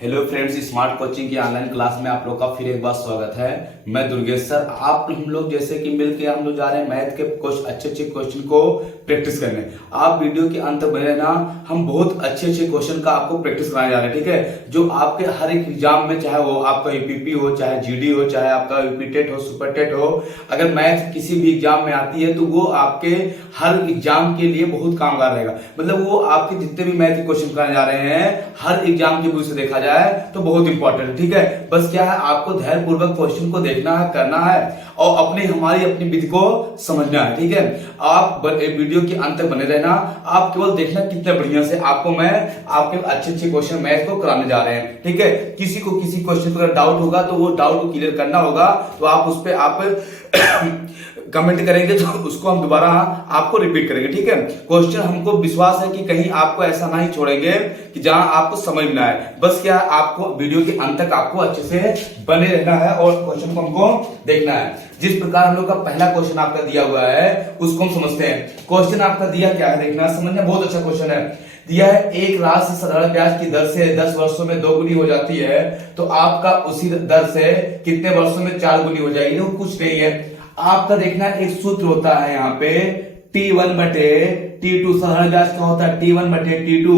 Hello friends, smart coaching की online class में आप लोग का फिर एक बार स्वागत है। मैं दुर्गेश सर। आप हम लोग जैसे कि मिलके हम लोग जा रहे हैं मैथ के कुछ अच्छे क्वेश्चन को प्रैक्टिस करने। आप वीडियो के अंत बने रहना। हम बहुत अच्छे क्वेश्चन का आपको प्रैक्टिस कराने जा रहे हैं, ठीक है। जो आपके हर एक एग्जाम में, चाहे वो आपका यूपीपी हो, चाहे जीडी हो, चाहे आपका यूपी टेट हो, सुपर टेट हो, अगर मैथ किसी भी एग्जाम में आती है तो वो आपके हर एग्जाम के लिए बहुत कामगार रहेगा। मतलब वो आपके जितने भी मैथ के क्वेश्चन कराने जा रहे हैं हर एग्जाम के व्यू से देखा जाए तो बहुत इंपॉर्टेंट है, ठीक है। बस क्या है, आपको धैर्य पूर्वक क्वेश्चन को देखना है, करना है और अपनी विधि को समझना है, ठीक है। आप वीडियो के अंत तक बने रहना। आप केवल देखना कितने बढ़िया से आपको मैं आपके अच्छे क्वेश्चन मैथ को कराने जा रहे हैं, ठीक है। किसी को किसी क्वेश्चन पर डाउट होगा तो वो डाउट को क्लियर करना होगा, तो आप उस पर आप कमेंट करेंगे तो उसको हम दोबारा आपको रिपीट करेंगे, ठीक है। क्वेश्चन हमको विश्वास है कि कहीं आपको ऐसा नहीं छोड़ेंगे कि जहां आपको समझ में आए। बस क्या आपको वीडियो के अंत तक आपको अच्छे से बने रहना है और क्वेश्चन को हमको देखना है। जिस प्रकार हम लोग का पहला क्वेश्चन आपका दिया हुआ है उसको हम समझते हैं। क्वेश्चन आपका दिया क्या है, देखना, समझना, बहुत अच्छा क्वेश्चन है। दिया है एक राशि साधारण ब्याज की दर से 10 वर्षों में 2 गुनी हो जाती है, तो आपका उसी दर से कितने वर्षों में 4 गुनी हो जाएगी। वो कुछ नहीं है, आपका देखना एक सूत्र होता है यहाँ पे T1 बटे T2। साधारण ब्याज का होता है T1 बटे T2,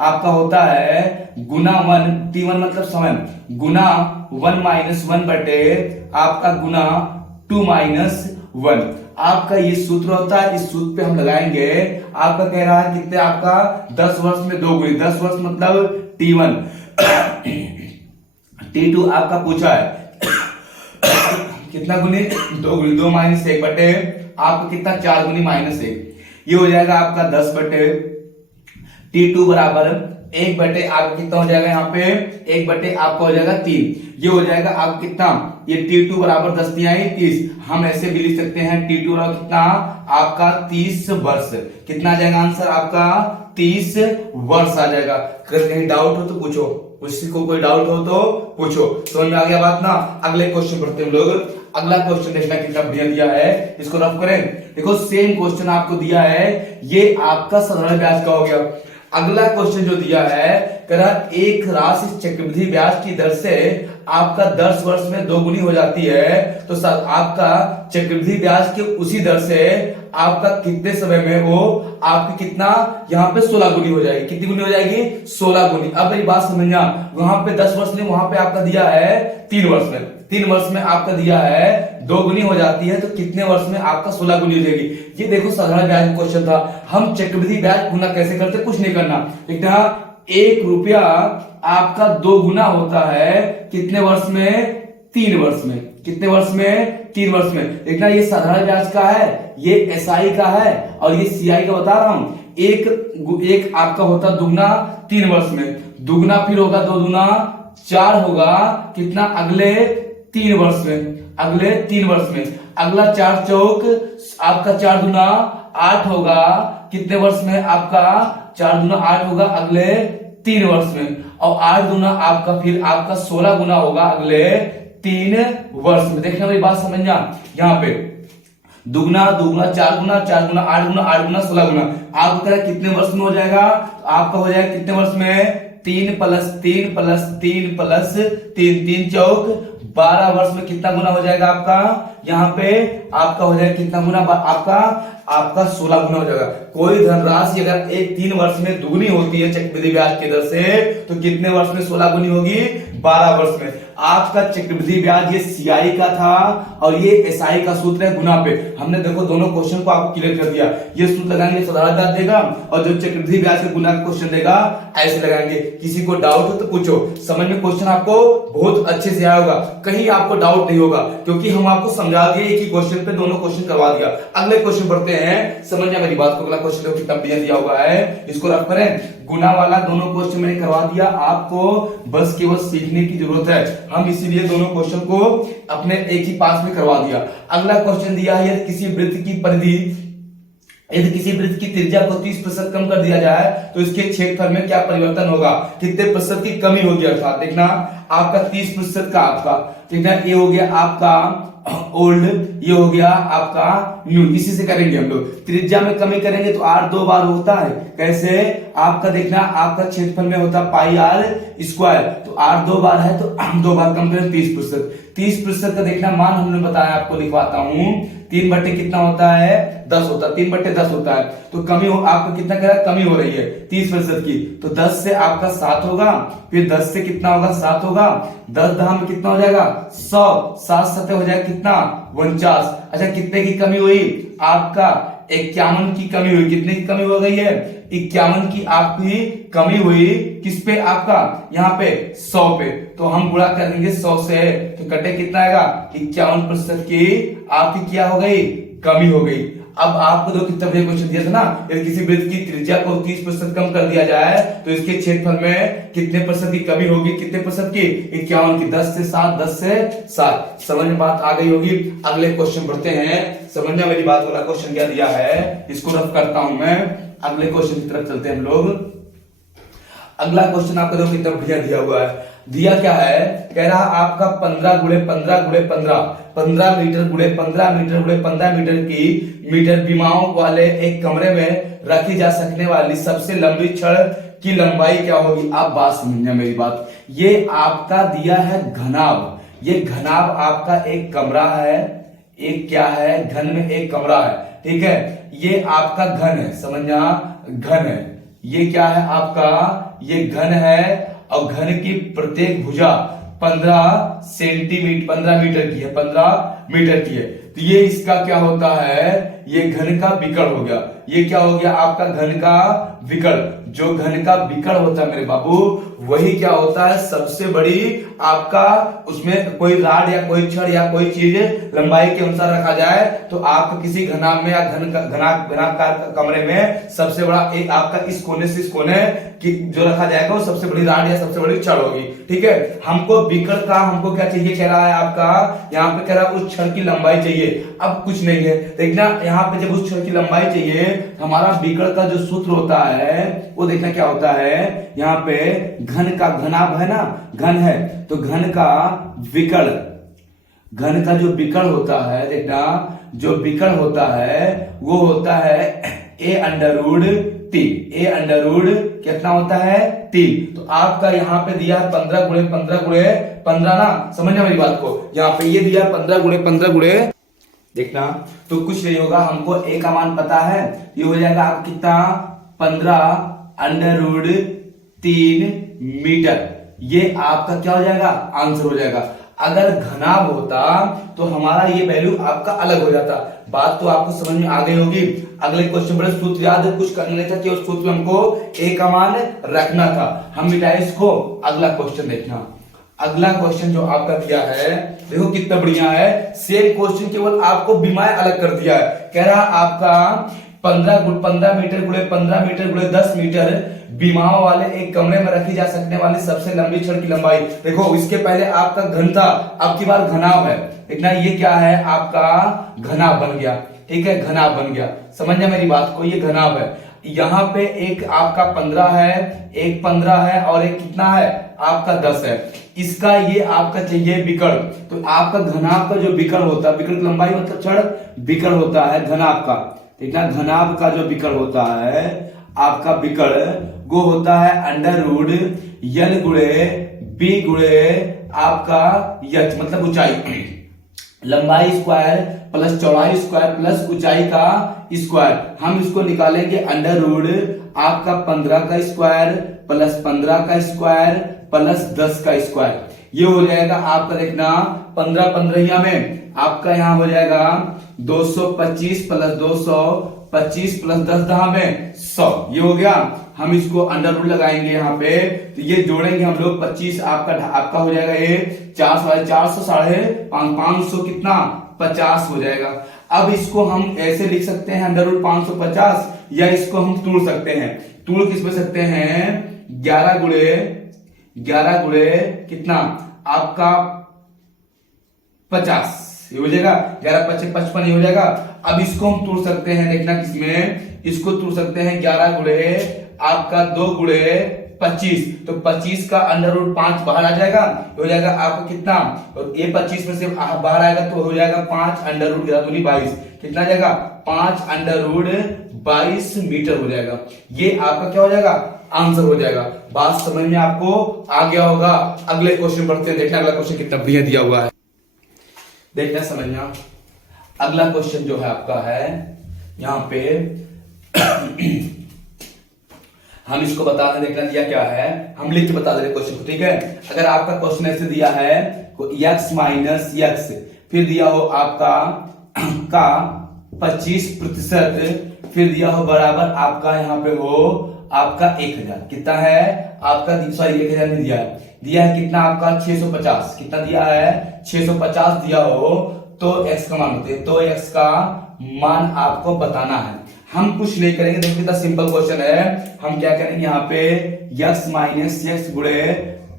आपका होता है गुना 1, T1 मतलब समय, गुना 1 माइनस 1 बटे आपका गुना 2 माइनस 1। आपका ये सूत्र होता है। इस सूत्र पे हम लगाएंगे। आपका कह रहा है कितने, आपका 10 वर्ष में 2 गुनी, 10 वर्ष मतलब T1 T2 आपका पूछा है कितना गुनी, 2 गुनी, 2 माइनस 1 बटे आपका कितना, 4 गुनी माइनस 1। ये हो जाएगा आपका 10 बटे T2 बराबर 1 बटे आपका कितना हो जाएगा, यहाँ पे 1 बटे आपका हो जाएगा 3। ये हो जाएगा आप कितना, ये T2 बराबर 10 30। हम ऐसे भी लिख सकते हैं T2 बराबर कितना, आपका 30 वर्ष। कितना आ जाएगा आंसर आपका, 30 वर्ष आ जाएगा। अगर कहीं डाउट हो तो पूछो, किसी को कोई डाउट हो तो पूछो। समझ में आ गया बात ना। अगले क्वेश्चन पढ़ते हैं हम लोग। अगला क्वेश्चन देखना कितना बढ़िया दिया है, इसको रफ करें। देखो सेम क्वेश्चन आपको दिया है, ये आपका साधारण ब्याज का हो गया। अगला क्वेश्चन जो दिया है, कह रहा एक राशि चक्रवृद्धि ब्याज की दर से आपका 10 वर्ष में 2 गुनी हो जाती है, तो आपका चक्रवृद्धि ब्याज के उसी दर से आपका कितने समय में वो आपकी कितना, यहाँ पे 16 गुनी हो जाएगी। कितनी गुनी हो जाएगी, 16 गुनी। अब मेरी बात समझना, वहां पे 10 वर्ष में, वहां पे आपका दिया है 3 वर्ष में, 3 वर्ष में आपका दिया है 2 गुनी हो जाती है, तो कितने वर्ष में आपका 16 गुनी हो जाएगी। ये देखो साधारण ब्याज क्वेश्चन था। हम चक्रवृद्धि ब्याज गुना कैसे करते, कुछ नहीं करना। देखना 1 रुपया आपका 2 गुना होता है कितने वर्ष में, 3 वर्ष में। कितने वर्ष में, 3 वर्ष में। देखना ये साधारण ब्याज का है, ये एसआई का है और ये सीआई का बता रहा हूं। एक आपका होता दुगना 3 वर्ष में, दुगना फिर होगा 2 दूना 4 होगा कितना, अगले 3 वर्ष में, अगले 3 वर्ष में। अगला 4 चौक आपका 4 दूना 8 होगा कितने वर्ष में, आपका 4 दूना 8 होगा अगले 3 वर्ष में। और 8 दूना आपका फिर आपका 16 गुना होगा अगले 3 वर्ष में। देखना मेरी बात समझना, यहाँ पे दुगना दुगना 4 गुना 4 गुना 8 गुना 8 गुना 16 गुना। आपको कह कितने वर्ष में हो जाएगा, तो आपका हो जाएगा कितने वर्ष में, 3 प्लस 3 प्लस 3 प्लस 3, 3 चौक 12 वर्ष में कितना गुना हो जाएगा आपका, यहाँ पे आपका हो जाएगा कितना गुना, आपका 16 गुना हो जाएगा। कोई धनराशि अगर 3 वर्ष में दुगनी होती है चक्रवृद्धि ब्याज की दर से, तो कितने वर्ष में 16 गुनी होगी, 12 वर्ष में। आपका चक्रवृद्धि ब्याज ये सीआई का था और ये एसआई का सूत्र है गुना पे। हमने देखो दोनों क्वेश्चन को आपको क्लियर कर दिया। ये सूत्र लगाएंगे साधारण ब्याज देगा और जो चक्रवृद्धि ब्याज के गुना का क्वेश्चन देगा ऐसे लगाएंगे। किसी को डाउट हो तो पूछो। समझ में क्वेश्चन आपको बहुत अच्छे से आया होगा, कहीं आपको डाउट नहीं होगा, क्योंकि हम आपको समझा दिए एक ही क्वेश्चन पे दोनों क्वेश्चन करवा दिया। अगले क्वेश्चन पढ़ते हैं, समझना मेरी बात को। अगला क्वेश्चन देखो कितना बढ़िया दिया हुआ है, इसको रफ करें। गुना वाला दोनों क्वेश्चन मैंने करवा दिया, आपको बस केवल सीखने की जरूरत है। हम इसीलिए दोनों क्वेश्चन को अपने एक ही पास में करवा दिया। अगला क्वेश्चन दिया है, यदि किसी वृत्त की परिधि, यदि किसी वृत्त की त्रिज्या को 30% कम कर दिया जाए तो इसके क्षेत्रफल में क्या परिवर्तन होगा, कितने प्रतिशत की कमी होगी। अर्थात देखना आपका 30% का आपका, ठीक है, ये हो गया आपका ओल्ड, ये हो गया आपका न्यू। इसी से करेंगे हम लोग। त्रिज्या में कमी करेंगे तो r 2 बार होता है। कैसे? आपका देखना, आपका क्षेत्रफल में होता पाई r स्क्वायर, तो r 2 बार है तो 2 बार कम करें 30%। 30% का देखना मान हमने बताया, आपको लिखवाता हूं। 3 बट्टे कितना होता है? 10 होता है। 3 बट्टे 10 होता है, तो कमी हो आपका कितना करा? कमी हो रही है 30% की, तो 10 से आपका 7 होगा, फिर 10 से कितना होगा? 7 होगा, 10 दहा में कितना हो जाएगा? 100, 7 7 हो जाएगा कितना? 49। अच्छा, कितने की कमी हुई? आपका 51 की कमी हुई। कितने की कमी हो गई है? 51 की आपकी कमी हुई। किस पे? आपका यहाँ पे 100 पे। तो हम गुणा करेंगे 100 से, तो कटे कितना आएगा? 51% की आपकी क्या हो गई? कमी हो गई। अब आपको दो कितना बढ़िया क्वेश्चन दिया था ना, यदि किसी वृत्त की त्रिज्या को 30% कम कर दिया जाए तो इसके क्षेत्रफल में कितने % की कमी होगी? कितने % की? 51 की। 10 से 7, 10 से 7। समझ में बात आ गई होगी। अगले क्वेश्चन बढ़ते हैं। समझना मेरी बात वाला क्वेश्चन क्या दिया है, इसको रफ करता हूं मैं। अगले क्वेश्चन की तरफ चलते हैं हम लोग। अगला क्वेश्चन आपको देखो कितना बढ़िया दिया हुआ है। दिया क्या है? कह रहा आपका 15 गुणे 15 गुणे 15, 15 मीटर गुणे 15 मीटर गुणे 15 मीटर की मीटर विमाओं वाले एक कमरे में रखी जा सकने वाली सबसे लंबी छड़ की लंबाई क्या होगी? आप बात समझना मेरी बात। ये आपका दिया है घनाभ। ये घनाभ आपका एक कमरा है, एक क्या है? घन में एक कमरा है, ठीक है। ये आपका घन है, समझना, घन है। ये क्या है आपका? ये घन है, और घन की प्रत्येक भुजा 15 सेंटीमीटर 15 मीटर की है, 15 मीटर की है। तो ये इसका क्या होता है? ये घन का विकर्ण हो गया। ये क्या हो गया? आपका घन का विकर्ण। जो घन का विकर्ण होता है मेरे बाबू, वही क्या होता है? सबसे बड़ी आपका, उसमें कोई राड या कोई छड़ या कोई चीज लंबाई के अनुसार रखा जाए तो आपका किसी घनाभ में या घनाकार कमरे में सबसे बड़ा एक आपका इस कोने से इस कोने की जो रखा जाएगा वो सबसे बड़ी राड या सबसे बड़ी छड़ होगी, ठीक है। हमको विकर्ण का हमको क्या चाहिए? कह रहा है आपका यहाँ पे कह रहा है उस छड़ की लंबाई चाहिए। अब कुछ नहीं है, देखना यहाँ पे जब उस छड़ की लंबाई चाहिए, हमारा विकर्ण का जो सूत्र होता है वो देखना क्या होता है। यहाँ पे घन का घनाभ है ना, घन है, तो घन का विकर्ण, घन का जो विकर्ण होता है, देखना जो विकर्ण होता है वो होता है a√3। a√3 कितना होता है? 3। तो आपका यहाँ पे दिया है 15 गुणे 15 गुणे 15 ना, समझना मेरी बात को। यहाँ पे ये दिया 15 गुणे 15 गुणे, देखना तो कुछ नहीं होगा, हमको a का मान पता है, ये हो जाएगा आप कितना? 15√3 मीटर। ये आपका क्या हो जाएगा? आंसर हो जाएगा। अगर घनाभ होता तो हमारा ये वैल्यू आपका अलग हो जाता। बात तो आपको समझ में आ गई होगी। अगले क्वेश्चन बड़े सूत्र याद है, कुछ करने नहीं था कि उस सूत्र में हमको a का मान रखना था, हम मिटाए इसको। अगला क्वेश्चन देखना। अगला क्वेश्चन जो आपका दिया है, देखो कितना बढ़िया है। सेम क्वेश्चन, केवल आपको विमाएं अलग कर दिया है। कह रहा आपका 15 मीटर गुणे 15 मीटर गुणे 10 मीटर विमाओं वाले एक कमरे में रखी जा सकने वाली सबसे लंबी छड़ की लंबाई। देखो इसके पहले आपका घन था, अब की बार घनाभ है। देखना ये क्या है? आपका घनाभ बन गया, ठीक है, घनाभ बन गया। समझना मेरी बात को, ये घनाभ है। यहाँ पे एक आपका 15 है, एक 15 है, और एक कितना है? आपका 10 है। इसका ये आपका चाहिए विकर्ण। तो आपका घनाभ का जो विकर्ण होता है, विकर्ण की लंबाई मतलब छड़ विकर्ण होता है घनाभ का। देखना घनाभ का जो विकर्ण होता है, आपका विकर्ण वो होता है √L गुणे B गुणे आपका H, मतलब ऊंचाई, लंबाई स्क्वायर प्लस चौड़ाई स्क्वायर प्लस ऊंचाई का स्क्वायर। हम इसको निकालेंगे √ आपका 15 का स्क्वायर प्लस 15 का स्क्वायर प्लस 10 का स्क्वायर। ये हो जाएगा आपका, देखना 15 15 में आपका यहाँ हो जाएगा 225 प्लस 225 प्लस 10 दहा में 100। ये हो गया। हम इसको √ लगाएंगे यहाँ पे, तो ये जोड़ेंगे हम लोग 25, आपका हो जाएगा ये 400 साढ़े 500 कितना? 50 हो जाएगा। अब इसको हम ऐसे लिख सकते हैं √ 550, या इसको हम तोड़ सकते हैं। तोड़ किस में सकते हैं? 11 गुणे कितना? आपका 50, ये हो जाएगा 11 × 5 = 55, ये हो जाएगा। अब इसको हम तोड़ सकते हैं, देखना किसमें? इसको तोड़ सकते हैं 11 गुणे आपका 2 गुणे 25, तो 25 का अंडर रूट 5 बाहर आ जाएगा, हो जाएगा आपका कितना, और ये 25 में से बाहर आएगा तो हो जाएगा 5 अंडर रूट 22, कितना आ जाएगा 5 अंडर रूट 22 मीटर हो जाएगा। ये आपका क्या हो जाएगा, आंसर हो जाएगा। बात समझ में आपको आ गया होगा। अगले क्वेश्चन पढ़ते हैं, देखना अगला क्वेश्चन कितना बढ़िया दिया हुआ है, देखना समझना। अगला क्वेश्चन जो है आपका है यहाँ पे हम इसको बता दें, देखना दिया क्या है, हम लिख के बता दे रहे क्वेश्चन को, ठीक है। अगर आपका क्वेश्चन ऐसे दिया है x माइनस एक्स, फिर दिया हो आपका का 25%, फिर दिया हो बराबर आपका यहाँ पे हो आपका 1000, कितना है आपका, सॉरी 1000 नहीं दिया है कितना आपका 650, कितना दिया है 650 दिया हो तो x का मान होते हैं, तो x का मान आपको बताना है। हम कुछ नहीं करेंगे, देखो कितना सिंपल क्वेश्चन है। हम क्या करेंगे यहाँ पे x माइनस एक्स गुणे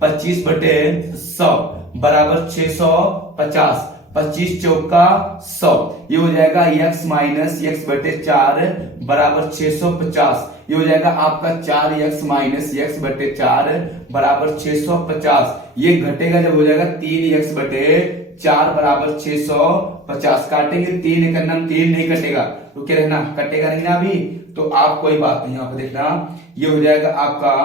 25/100 बराबर 650, 25 चौका 100, ये हो जाएगा x माइनस एक्स बटे 4 बराबर 650, ये हो जाएगा आपका 4x माइनस एक्स बटे 4 बराबर 650, ये घटेगा जब हो जाएगा 3x बटे 4 बराबर 650, काटेंगे 3 एक 3 नहीं कटेगा, तो क्या रहना, कटेगा नहीं ना अभी, तो आप कोई बात नहीं, यहाँ पे देखना ये हो जाएगा आपका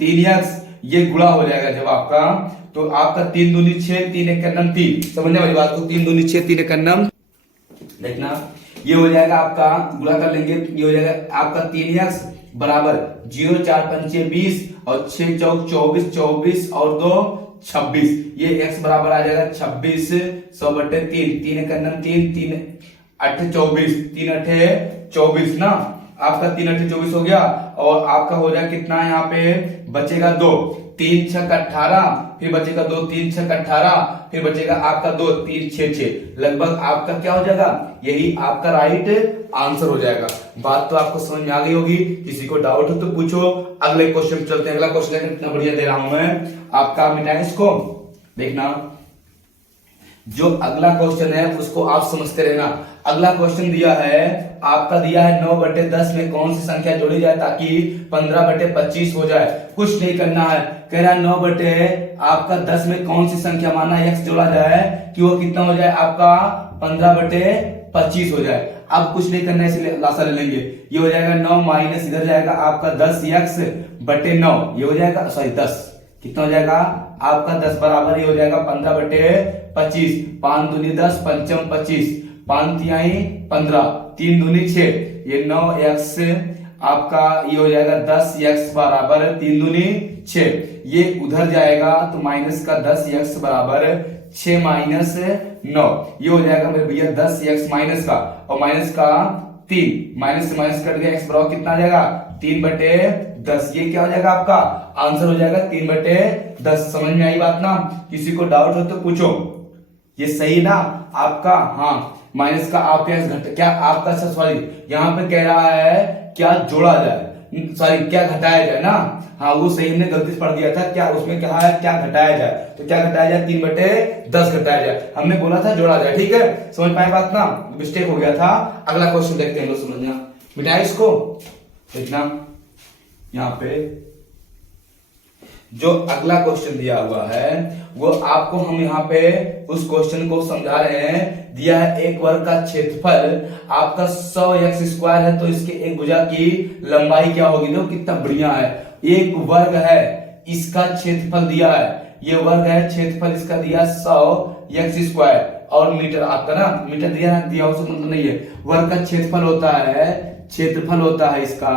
3x, ये गुणा हो जाएगा जब आपका, तो आपका 3 दूनी 6, 3 एक 3, समझने वाली बात को, 3 दूनी 6, 3 एक देखना, ये हो जाएगा आपका गुणा कर लेंगे, ये हो जाएगा आपका 3x बराबर 0 4 5 20 और 6 चौक 24, 24 और 2 26, ये x बराबर आ जाएगा 26 100/3, 3 एक 3, 3 8 24, 3 8 24 ना, आपका 3 8 24 हो गया, और आपका हो जाएगा कितना यहाँ पे बचेगा 2, 3 6 18, फिर बचेगा 2 3 6 18, फिर बचेगा आपका 2 3 6 6, लगभग आपका क्या हो जाएगा, यही आपका राइट आंसर हो जाएगा। बात तो आपको समझ में आ गई होगी, किसी को डाउट हो तो पूछो। अगले क्वेश्चन चलते हैं, अगला क्वेश्चन कितना बढ़िया दे रहा हूं मैं आपका, मिटाएं इसको, देखना जो अगला क्वेश्चन है उसको आप समझते रहना। अगला क्वेश्चन दिया है आपका, दिया है 9/10 में कौन सी संख्या जोड़ी जाए ताकि 15/25 हो जाए। कुछ नहीं करना है, कह रहा है 9/10 में कौन सी संख्या माना x जोड़ा जाए कि वो कितना हो जाए आपका 15/25 हो जाए। अब कुछ नहीं करना है, इसलिए लासा ले लेंगे, ये हो जाएगा 9 माइनस इधर जाएगा आपका 10x/9, ये हो जाएगा सॉरी 10, कितना हो जाएगा आपका 10 बराबर ये हो जाएगा 15/25, 5 दूनी 10 पंचम 25, 5 तिहाई 15, 3 दूनी 6, ये 9x आपका ये हो जाएगा 10x बराबर 3 दूनी 6, ये उधर जाएगा तो माइनस का 10x बराबर 6 माइनस 9, ये हो जाएगा मेरे भैया 10x माइनस का, और माइनस का 3, माइनस से माइनस कट गया, x बराबर कितना आ जाएगा 3/10, ये क्या हो जाएगा आपका आंसर हो जाएगा 3/10। समझ में आई बात ना, किसी को डाउट हो तो पूछो। ये सही ना आपका, हाँ माइनस का आपके क्या आपका सॉरी यहाँ पे कह रहा है क्या जोड़ा जाए, सॉरी क्या घटाया जाए ना, हाँ वो सही हमने गलती से पढ़ दिया था, क्या उसमें कहा है क्या घटाया जाए, तो क्या घटाया जाए 3/10 घटाया जाए, हमने बोला था जोड़ा जाए, ठीक है समझ पाए बात ना, मिस्टेक हो गया था। अगला क्वेश्चन देखते हैं, लोग समझना, मिटाए इसको, देखना यहाँ पे जो अगला क्वेश्चन दिया हुआ है वो आपको हम यहाँ पे उस क्वेश्चन को समझा रहे हैं। दिया है एक वर्ग का क्षेत्रफल आपका 100x² है, तो इसके एक भुजा की लंबाई क्या होगी, देखो कितना बढ़िया है, एक वर्ग है इसका क्षेत्रफल दिया है, ये वर्ग है क्षेत्रफल इसका दिया 100x² और मीटर आपका ना, मीटर दिया उसको मतलब नहीं है, वर्ग का क्षेत्रफल होता है इसका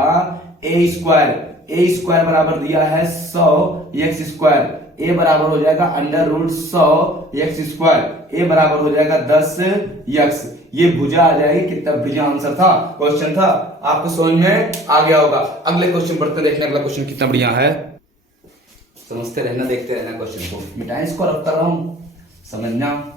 a² बराबर दिया है 100x², a बराबर हो जाएगा √100x², a बराबर हो जाएगा 10x, ये भुजा आ जाएगी, कितना बढ़िया आंसर था, क्वेश्चन था, आपको समझ में आ गया होगा। अगले क्वेश्चन पढ़ते देखने, अगला क्वेश्चन कितना बढ़िया है, समझते रहना, देखते रहना क्वेश्चन को, मिटाएं इसको, रखता रहा हूं समझना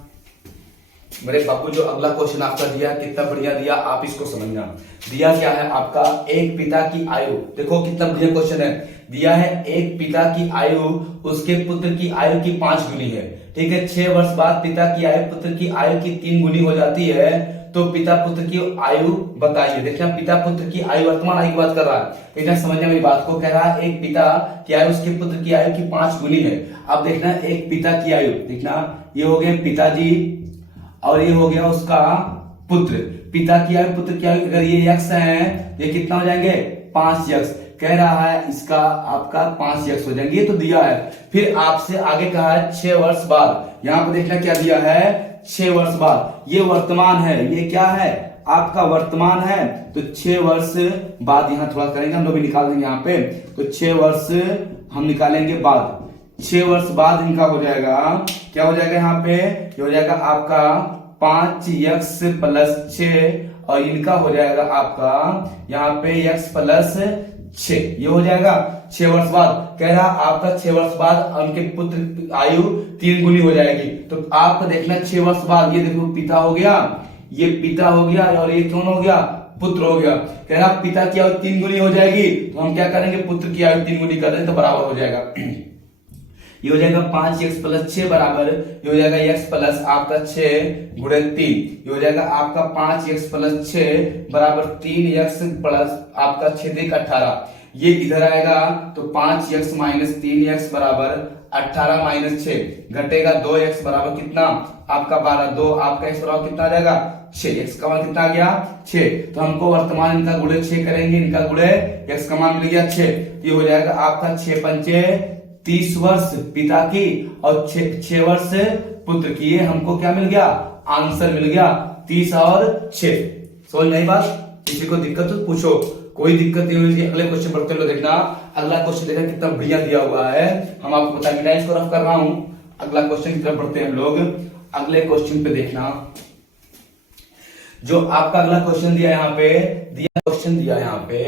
मेरे बापू। जो अगला क्वेश्चन आपका दिया कितना बढ़िया दिया, आप इसको समझना। दिया क्या है आपका, एक पिता की आयु, देखो कितना बढ़िया क्वेश्चन है, दिया है एक पिता की आयु उसके पुत्र की आयु की 5 गुनी है, ठीक है, 6 वर्ष बाद पिता की आयु पुत्र की आयु की 3 गुनी हो जाती है, तो पिता पुत्र की आयु बताइए। देखना पिता पुत्र की आयु वर्तमान आयु की बात कर रहा है, देखना समझना मेरी बात को। कह रहा है एक पिता की आयु उसके पुत्र की आयु की 5 गुनी है। अब देखना एक पिता की आयु, देखना ये हो गए पिताजी और ये हो गया उसका पुत्र। पिता की आयु पुत्र की आयु, अगर ये यक्स है ये कितना हो जाएंगे 5 यक्स। कह रहा है इसका आपका 5 यक्स हो जाएंगे, ये तो दिया है। फिर आपसे आगे कहा है 6 वर्ष बाद। यहां पर देखना क्या दिया है 6 वर्ष बाद। ये वर्तमान है, ये क्या है आपका वर्तमान है, तो 6 वर्ष बाद यहां थोड़ा करेंगे हम लोग भी निकाल देंगे यहाँ पे। तो 6 वर्ष हम निकालेंगे बाद, 6 वर्ष बाद इनका हो जाएगा क्या हो जाएगा यहाँ पे, ये हो जाएगा आपका 5x प्लस 6 और इनका हो जाएगा आपका यहाँ पे x प्लस 6, ये हो जाएगा 6 वर्ष बाद। कह रहा आपका 6 वर्ष बाद उनके पुत्र आयु 3 गुनी हो जाएगी। तो आपको देखना 6 वर्ष बाद, ये देखो पिता हो गया, ये पिता हो गया और ये कौन हो गया पुत्र हो गया। कह रहा पिता की आयु 3 गुनी हो जाएगी, तो हम क्या करेंगे पुत्र की आयु 3 गुनी कर दें तो बराबर हो जाएगा। ये हो जाएगा 5x प्लस 6 बराबर, ये हो जाएगा x प्लस आपका 6 गुणे 3, ये हो जाएगा आपका 5x प्लस 6 बराबर 3x प्लस आपका 6 18। ये इधर आएगा तो 5x माइनस 3x बराबर 18 माइनस 6 घटेगा 2x बराबर कितना आपका 12, 2 आपका x बराबर कितना आ जाएगा 6, x का मान कितना आ गया 6। तो हमको वर्तमान इनका गुणे 6 करेंगे, इनका गुणे x का मान मिल गया 6। ये हो जाएगा आपका 6 पंचे 30 वर्ष पिता की और 6 वर्ष पुत्र की। ये हमको क्या मिल गया आंसर मिल गया 30 और 6। समझ नहीं बात, किसी को दिक्कत तो पूछो, कोई दिक्कत नहीं होगी। अगले क्वेश्चन बढ़ते लो, देखना अगला क्वेश्चन देखना कितना बढ़िया दिया हुआ है। हम आपको बता के इसको रफ कर रहा हूं। अगला क्वेश्चन की तरफ बढ़ते हैं हम लोग। अगले क्वेश्चन पे देखना जो आपका अगला क्वेश्चन दिया यहाँ पे, क्वेश्चन दिया यहाँ पे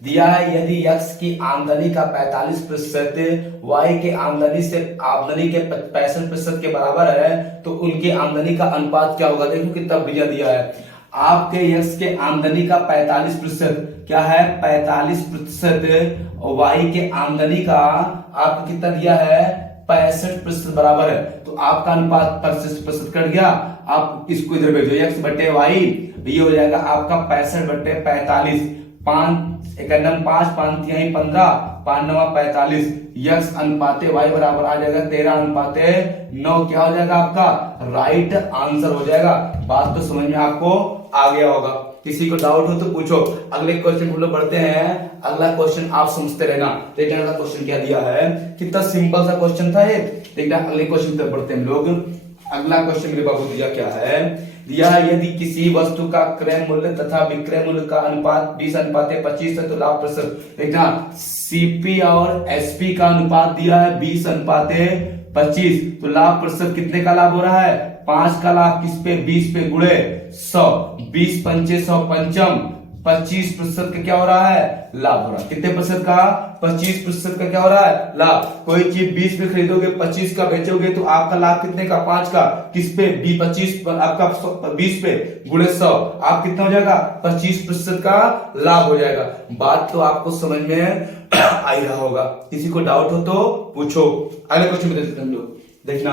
दिया है यदि x की आमदनी का 45% y के आमदनी के 65% के बराबर है तो उनकी आमदनी का अनुपात क्या होगा। देखो कितना बढ़िया दिया है। आपके x के आमदनी का 45% क्या है 45% और y के आमदनी का आपको कितना दिया है 65% बराबर है, तो आपका अनुपात 65% कट गया। आप इसको इधर भेजो x बटे y, ये हो जाएगा आपका 65 बटे 45, 5 एक 5 5 3 15 5 9 45, यक्स अनुपाते y बराबर आ जाएगा 13 अनुपाते 9। क्या हो जाएगा आपका राइट आंसर हो जाएगा। बात तो समझ में आपको आ गया होगा। किसी को डाउट हो तो पूछो। अगले क्वेश्चन हम लोग बढ़ते हैं। अगला क्वेश्चन आप समझते रहना। देखना अगला क्वेश्चन क्या दिया है, कितना सिंपल सा क्वेश्चन था ये। देखना अगले क्वेश्चन पे बढ़ते हैं हम लोग। अगला क्वेश्चन मेरे बाबू दिया क्या है, दिया है यदि किसी वस्तु का क्रय मूल्य तथा विक्रय मूल्य का अनुपात 20 अनुपाते 25 है तो लाभ प्रतिशत। देखना सीपी और एसपी का अनुपात दिया है 20 अनुपाते 25, तो लाभ प्रतिशत कितने का लाभ हो रहा है 5 का लाभ किस पे 20 पे गुणे 100, 20 पंचे 100 पंचम 25% का क्या हो रहा है लाभ हो रहा है। कितने प्रतिशत का 25% का क्या हो रहा है लाभ। कोई चीज 20 पे खरीदोगे 25 का बेचोगे तो आपका लाभ कितने का 5 का किस पे 25 आपका 20 पे गुणे 100, आप कितना हो जाएगा 25% का लाभ हो जाएगा। बात तो आपको समझ में आ ही रहा होगा। किसी को डाउट हो तो पूछो। अगले क्वेश्चन में हम लोग देखना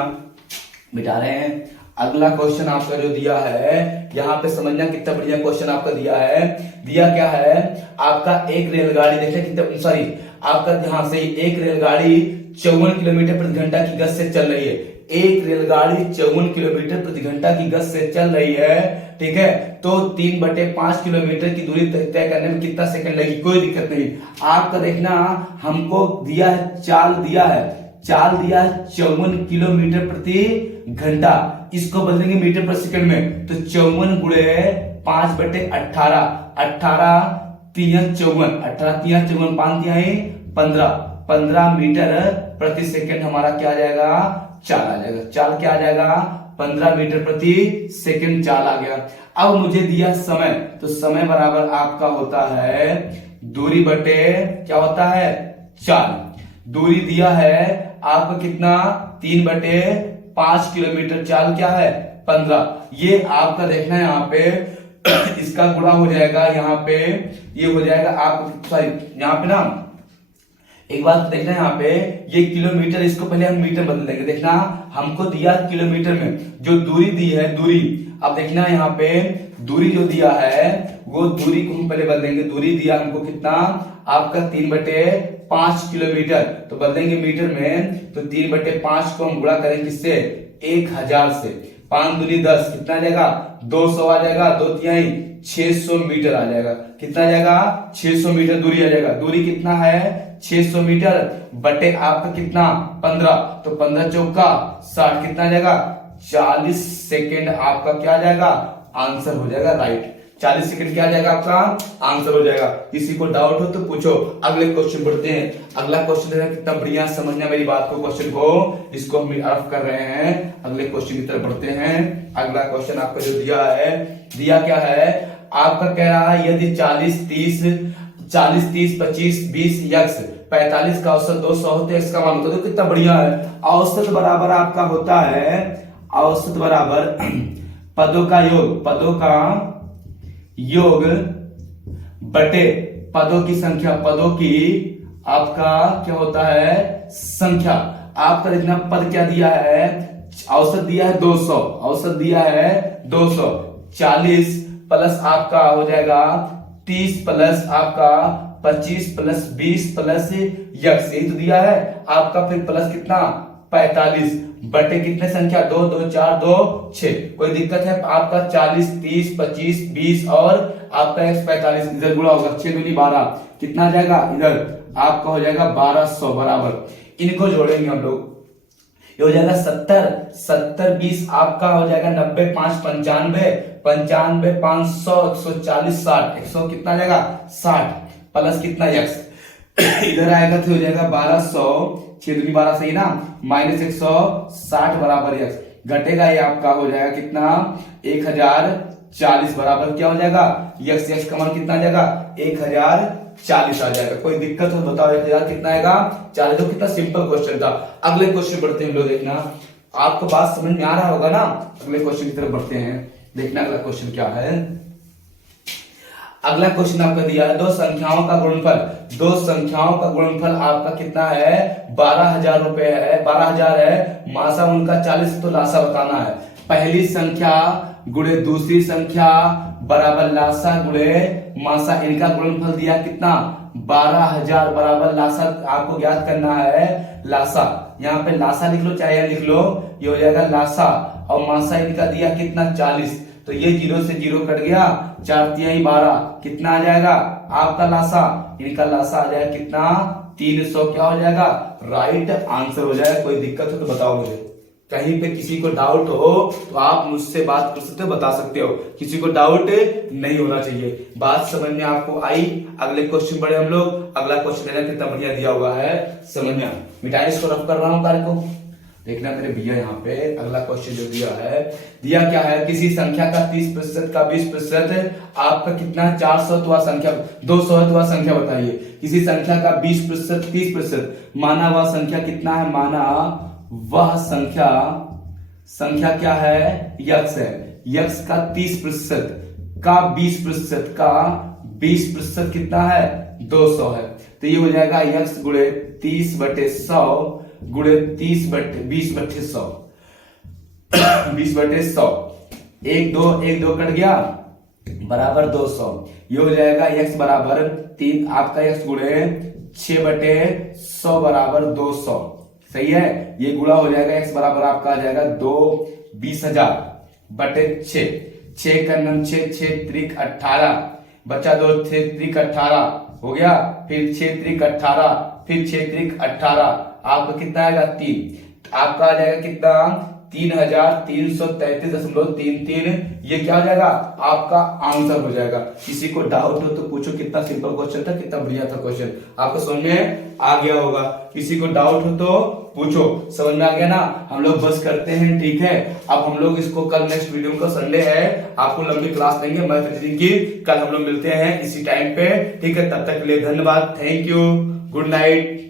बिठा रहे हैं। अगला क्वेश्चन आपका जो दिया है यहाँ पे समझना कितना बढ़िया क्वेश्चन आपका दिया है। दिया क्या है आपका एक रेलगाड़ी, देखिए कितना सॉरी आपका ध्यान से एक रेलगाड़ी 54 किलोमीटर प्रति घंटा की गति से चल रही है। एक रेलगाड़ी 54 किलोमीटर प्रति घंटा की गति से चल रही है, ठीक है। तो 3/5 किलोमीटर की दूरी तय करने में कितना सेकंड लगेगी, कोई दिक्कत नहीं। आपका देखना हमको दिया है चाल दिया है 54 किलोमीटर प्रति घंटा, इसको बदलेंगे मीटर प्रति सेकंड में तो 54 गुणे 5/18, 18 3 54, 18 3 54 5 3 15 मीटर प्रति सेकंड हमारा क्या आ जाएगा चाल आ जाएगा। चाल क्या आ जाएगा 15 मीटर प्रति सेकंड चाल आ गया। अब मुझे दिया समय, तो समय बराबर आपका होता है दूरी बटे क्या होता है चाल। दूरी दिया है आपको कितना 3/5 किलोमीटर, चाल क्या है 15। ये आपका देखना है यहाँ पे इसका गुणा हो जाएगा यहाँ पे, ये हो जाएगा आप सॉरी यहाँ पे ना एक बात देखना यहाँ पे, ये किलोमीटर, इसको पहले हम मीटर बदल देंगे। देखना हमको दिया किलोमीटर में, जो दूरी दी है दूरी, अब देखना यहाँ पे दूरी जो दिया है वो दूरी को हम पहले बदलेंगे। दूरी दिया हमको कितना, आपका 3/5 किलोमीटर, तो बदलेंगे मीटर में, तो 3/5 को हम गुणा करेंगे किससे, 1000 से। 5 दूनी 10, कितना आ जाएगा, 200 आ जाएगा, 2/3 600 मीटर आ जाएगा। कितना आ जाएगा, 600 मीटर दूरी आ जाएगा। दूरी कितना है, 600 मीटर बटे आपका कितना 15, तो 15 चौका 60, कितना आ जाएगा 40 सेकेंड आपका क्या आ जाएगा, आंसर हो जाएगा राइट। 40 सेकंड क्या आ जाएगा आपका आंसर हो जाएगा। किसी को डाउट हो तो पूछो। अगले क्वेश्चन बढ़ते हैं। अगला क्वेश्चन है, कितना बढ़िया समझना मेरी बात को, क्वेश्चन को, इसको हम अर्फ कर रहे हैं। अगले क्वेश्चन की तरफ बढ़ते हैं। अगला क्वेश्चन आपका जो दिया है, दिया क्या है, आपका कह रहा है यदि 40 30 25 20 यक्स 45 का औसत 200 होते इसका मान होता है, तो कितना बढ़िया है। औसत बराबर आपका होता है, औसत बराबर पदों का योग, पदों का योग बटे पदों की संख्या, पदों की आपका क्या होता है संख्या। आपका देखना पद क्या दिया है, औसत दिया है 200, औसत दिया है 200, 40 प्लस आपका हो जाएगा 30 प्लस आपका 25 प्लस 20 प्लस यक्स, यही तो दिया है आपका। फिर प्लस कितना 45 बटे कितने संख्या 2 2 4 2 6। कोई दिक्कत है, आपका 40 30 25 20 और आपका 45 इधर गुणा होगा, 6 दूनी 12, कितना आ जाएगा इधर आपका हो जाएगा 1200 बराबर। इनको जोड़ेंगे हम लोग, ये हो जाएगा 70 70 20 आपका हो जाएगा 90 5 95 95 500 140 60 100 कितना आ जाएगा 60 प्लस कितना यक्स इधर आएगा तो हो जाएगा 1200, 6 दूनी 12 सही ना, माइनस 160 बराबर यक्स, घटेगा ये आपका हो जाएगा कितना 1040 बराबर क्या हो जाएगा यक्स, यक्स का मान कितना आ जाएगा 1040 आ जाएगा। कोई दिक्कत हो बताओ, 1000 कितना आएगा 40। तो कितना सिंपल क्वेश्चन था। अगले क्वेश्चन बढ़ते हैं हम लोग, देखना आपको बात समझ में आ रहा होगा ना। अगले क्वेश्चन की तरफ बढ़ते हैं, देखना अगला क्वेश्चन क्या है। अगला क्वेश्चन आपका दिया है, दो संख्याओं का गुणनफल, दो संख्याओं का गुणनफल आपका कितना है 12,000 रुपए है, 12,000 है, मासा उनका 40, तो लासा बताना है। पहली संख्या गुणे दूसरी संख्या बराबर लासा गुणे मासा, इनका गुणनफल दिया कितना 12,000 बराबर लासा आपको ज्ञात करना है लासा। यहाँ पे लासा लिख लो चाहे लिख लो, ये हो जाएगा लासा, और मासा इनका दिया कितना 40, तो ये 0 से 0 कट गया, 4×3 12, कितना आ जाएगा आपका लासा, इनका लासा आ जाएगा कितना 300, क्या हो जाएगा राइट आंसर हो जाएगा। कोई दिक्कत हो तो बताओ मुझे, कहीं पे किसी को डाउट हो तो आप मुझसे बात कर सकते हो, बता सकते हो, किसी को डाउट नहीं होना चाहिए। बात समझ में आपको आई। अगले क्वेश्चन बढ़े हम लोग। अगला क्वेश्चन है कितना बढ़िया दिया हुआ है, समझना, मिटाई इसको रफ कर रहा हूं कार्य को, देखना मेरे भैया यहाँ पे। अगला क्वेश्चन जो दिया है, दिया क्या है, किसी संख्या का 30% का 20% आपका कितना है 400वां संख्या 200वां संख्या बताइए। किसी संख्या का 20% 30% माना वह संख्या कितना है, माना वह संख्या, संख्या क्या है यक्स है, यक्स का 30% का 20% का 20% कितना है 200 है, तो ये हो जाएगा यक्स गुणे 30/100 गुणे 20/100 20/100, 1 2 कट गया बराबर 200, ये हो जाएगा x बराबर 3, आपका x गुणे 6/100 बराबर 200, सही है। ये गुणा हो जाएगा x बराबर आपका आ जाएगा 2 20,000/6, 6 का 9 6 6 त्रिक 18, बचा 2 6 त्रिक 18 हो गया, फिर 6 त्रिक 18, फिर 6 त्रिक 18, आपका कितना आएगा 3, आपका आ जाएगा कितना 3333.33, ये क्या हो जाएगा आपका आंसर हो जाएगा। किसी को डाउट हो तो पूछो, कितना सिंपल क्वेश्चन था, कितना बढ़िया था क्वेश्चन, आपको समझ में आ गया होगा। किसी को डाउट हो तो पूछो, समझ में आ गया ना। हम लोग बस करते हैं, ठीक है। अब हम लोग इसको कल नेक्स्ट वीडियो का संडे है, आपको लंबी क्लास देंगे मैथ रीजनिंग की, कल हम लोग मिलते हैं इसी टाइम पे, ठीक है। तब तक के लिए धन्यवाद, थैंक यू, गुड नाइट।